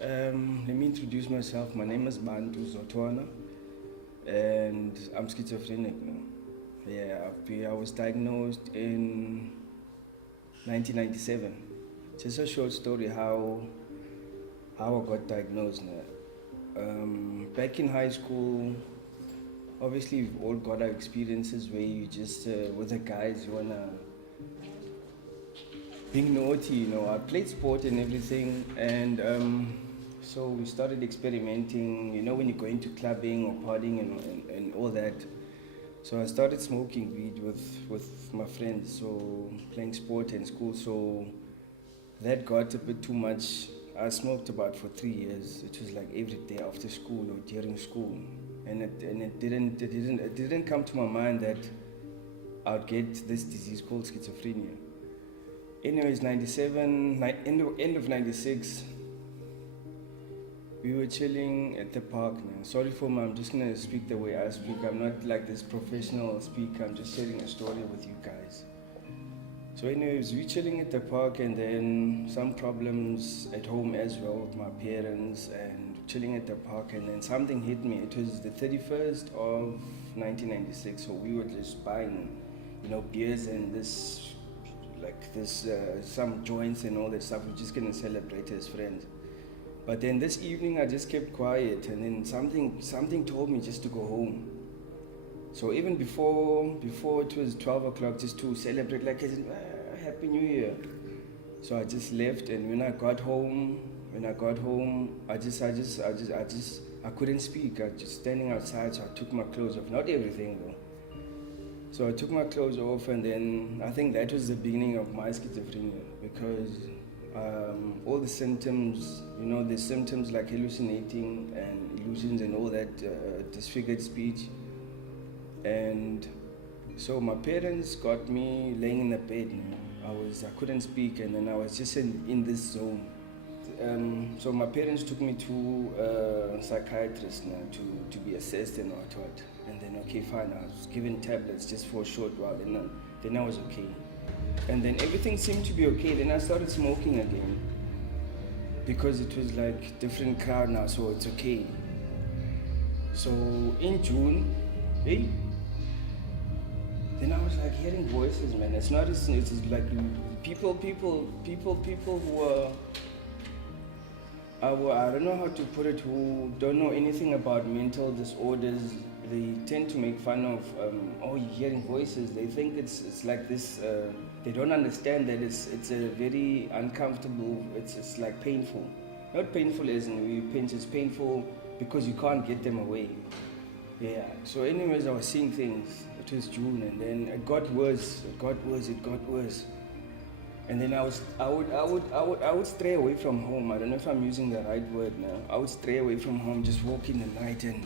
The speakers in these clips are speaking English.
Let me introduce myself. My name is Bantu Zotwana, and I'm schizophrenic now. I was diagnosed in 1997. Just a short story how I got diagnosed now. Back in high school, obviously we've all got our experiences where you just with the guys you wanna being naughty. I played sport and everything, and so we started experimenting. When you go into clubbing or partying and all that. So I started smoking weed with my friends. So playing sport in school. So that got a bit too much. I smoked about for 3 years. It was like every day after school or during school, and it didn't come to my mind that I'd get this disease called schizophrenia. Anyways, 97, end of 96, we were chilling at the park now. Sorry for me, I'm just gonna speak the way I speak. I'm not like this professional speaker, I'm just sharing a story with you guys. So anyways, we chilling at the park, and then some problems at home as well with my parents, and chilling at the park, and then something hit me. It was the 31st of 1996, so we were just buying, beers and some joints and all that stuff. We're just gonna celebrate as friends. But then this evening I just kept quiet, and then something told me just to go home. So even before it was 12 o'clock, just to celebrate, like Happy New Year. So I just left, and when I got home, I couldn't speak. I was just standing outside, so I took my clothes off. Not everything though. So I took my clothes off, and then I think that was the beginning of my schizophrenia, because all the symptoms, the symptoms like hallucinating and illusions and all that, disfigured speech. And so my parents got me laying in the bed now. I couldn't speak, and then I was just in this zone. So my parents took me to a psychiatrist now to be assessed and what. And then, okay, fine, I was given tablets just for a short while, and then I was okay. And then everything seemed to be okay. Then I started smoking again, because it was like different crowd now, so it's okay. So in June, then I was like hearing voices, man. It's like people who I don't know how to put it, who don't know anything about mental disorders. They tend to make fun of, you're hearing voices. They think it's like this, they don't understand that it's a very uncomfortable, it's like painful. Not painful as in we pinch, it's painful because you can't get them away. Yeah, so anyways, I was seeing things. It was June, and then it got worse. And then I would stray away from home. I don't know if I'm using the right word now. I would stray away from home, just walk in the night, and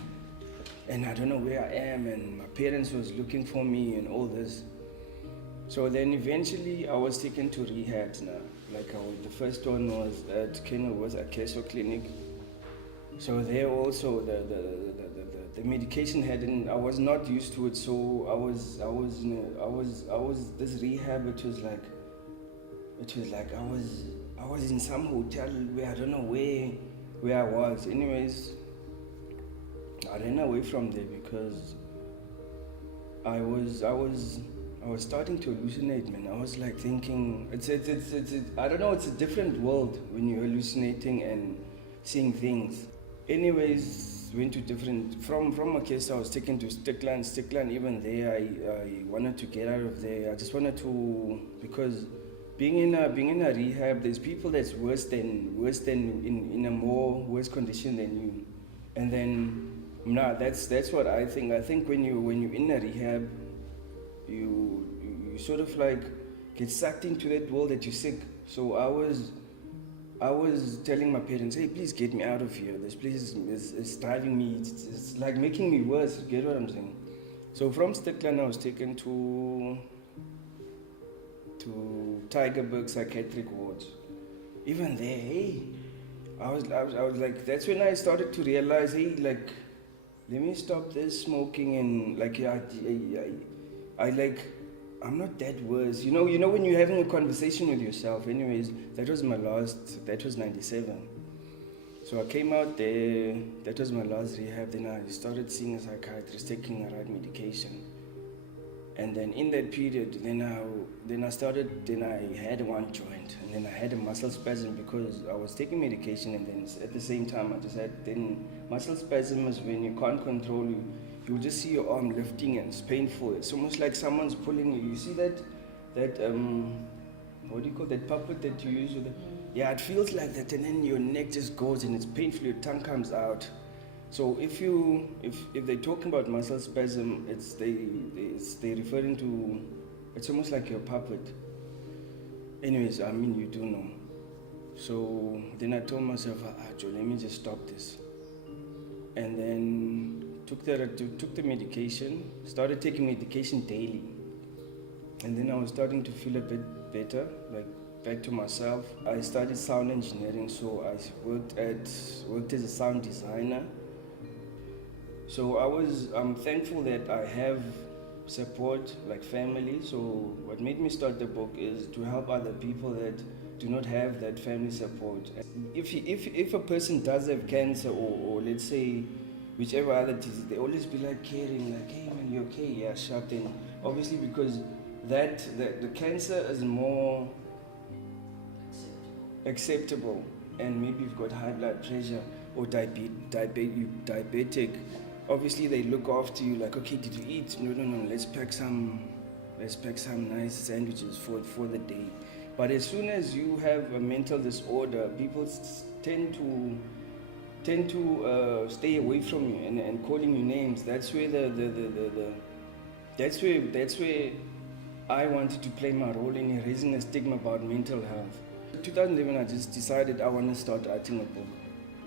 I don't know where I am, and my parents was looking for me and all this. So then eventually I was taken to rehab now. The first one was at Kenilworth at Keso Clinic. So there also the medication I was not used to it. So I was this rehab. It was like I was in some hotel where I don't know where I was. Anyways, I ran away from there because I was starting to hallucinate, man. I was like thinking, it's I don't know, it's a different world when you're hallucinating and seeing things. Anyways, went to different, from Makesa I was taken to Stickland. Even there I wanted to get out of there. I just wanted to, because being in a rehab, there's people that's worse than in a more worse condition than you. And then that's what I think. I think when you're in a rehab, you sort of like get sucked into that world that you're sick. So I was telling my parents, hey, please get me out of here. This place is driving me. It's like making me worse. You get what I'm saying? So from Stickland, I was taken to Tigerberg psychiatric wards. Even there, hey, I was like, that's when I started to realize, hey, like, let me stop this smoking, and like, I'm not that worse. You know when you're having a conversation with yourself. Anyways, that was 97. So I came out there, that was my last rehab. Then I started seeing a psychiatrist, taking the right medication. And then in that period, then I had one joint, and then I had a muscle spasm because I was taking medication, and then at the same time I just had, then muscle spasm is when you can't control you just see your arm lifting and it's painful. It's almost like someone's pulling you. You see that what do you call that puppet that you use with yeah, it feels like that, and then your neck just goes and it's painful, your tongue comes out. So if they're talking about muscle spasm, they're referring to, it's almost like your puppet. Anyways, I mean, you do know. So then I told myself, Joe, let me just stop this. And then took the medication, started taking medication daily. And then I was starting to feel a bit better, like back to myself. I studied sound engineering, so I worked as a sound designer. So I'm thankful that I have support, like family. So what made me start the book is to help other people that do not have that family support. If a person does have cancer or let's say whichever other disease, they always be like caring, like, hey man, you okay? Yeah, sharp. Then obviously because the cancer is more acceptable, and maybe you've got high blood pressure or diabetic. Obviously they look after you like, okay, did you eat? No, let's pack some nice sandwiches for the day. But as soon as you have a mental disorder, people tend to stay away from you and calling you names. That's where that's where I wanted to play my role in erasing the stigma about mental health. In 2011, I just decided I want to start writing a book.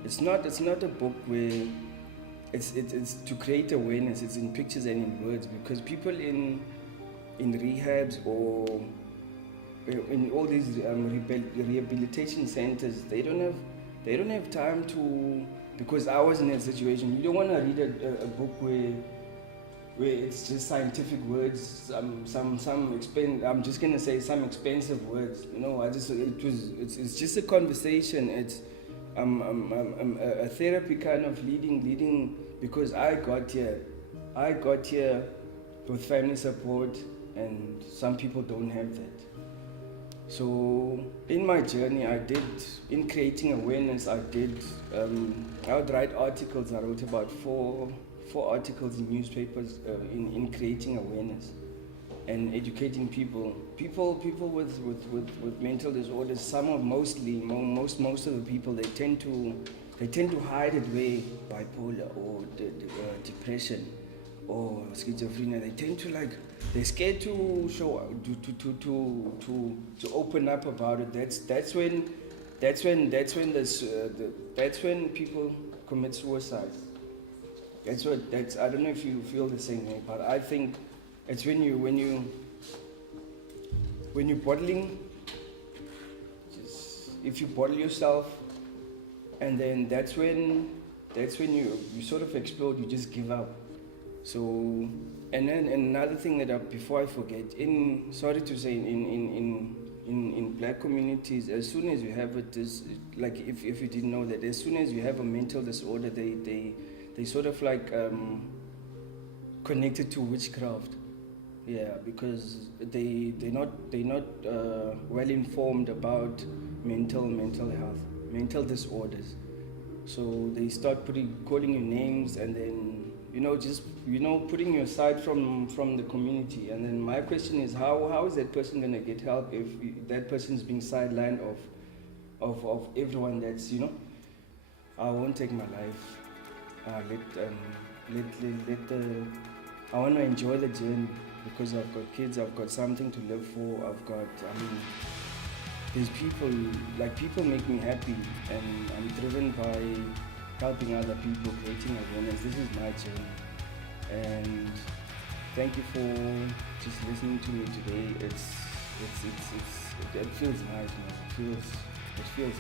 It's not a book where it's to create awareness. It's in pictures and in words, because people in rehabs or in all these rehabilitation centers, they don't have time to, because I was in that situation. You don't want to read a book where it's just scientific words, I'm just gonna say some expensive words. It's just a conversation. It's a therapy kind of leading, because I got here with family support, and some people don't have that. So in my journey, in creating awareness, I would write articles. I wrote about four articles in newspapers in creating awareness and educating people with mental disorders. Most of the people, they tend to hide it away, bipolar or depression or schizophrenia. They tend to they're scared to show to open up about it. That's when people commit suicide. I don't know if you feel the same way, but I think it's when you're bottling, if you bottle yourself, and then that's when you sort of explode, you just give up. So, and then another thing before I forget, in black communities, as soon as you have if you didn't know that, as soon as you have a mental disorder, they sort of connected to witchcraft. Yeah, because they're not well informed about mental health, mental disorders. So they start calling you names, and then putting you aside from the community. And then my question is, how is that person gonna get help if that person is being sidelined of everyone that's I won't take my life. I want to enjoy the journey, because I've got kids, I've got something to live for, there's people make me happy, and I'm driven by helping other people, creating awareness. This is my journey, and thank you for just listening to me today. It feels nice, man. It feels good.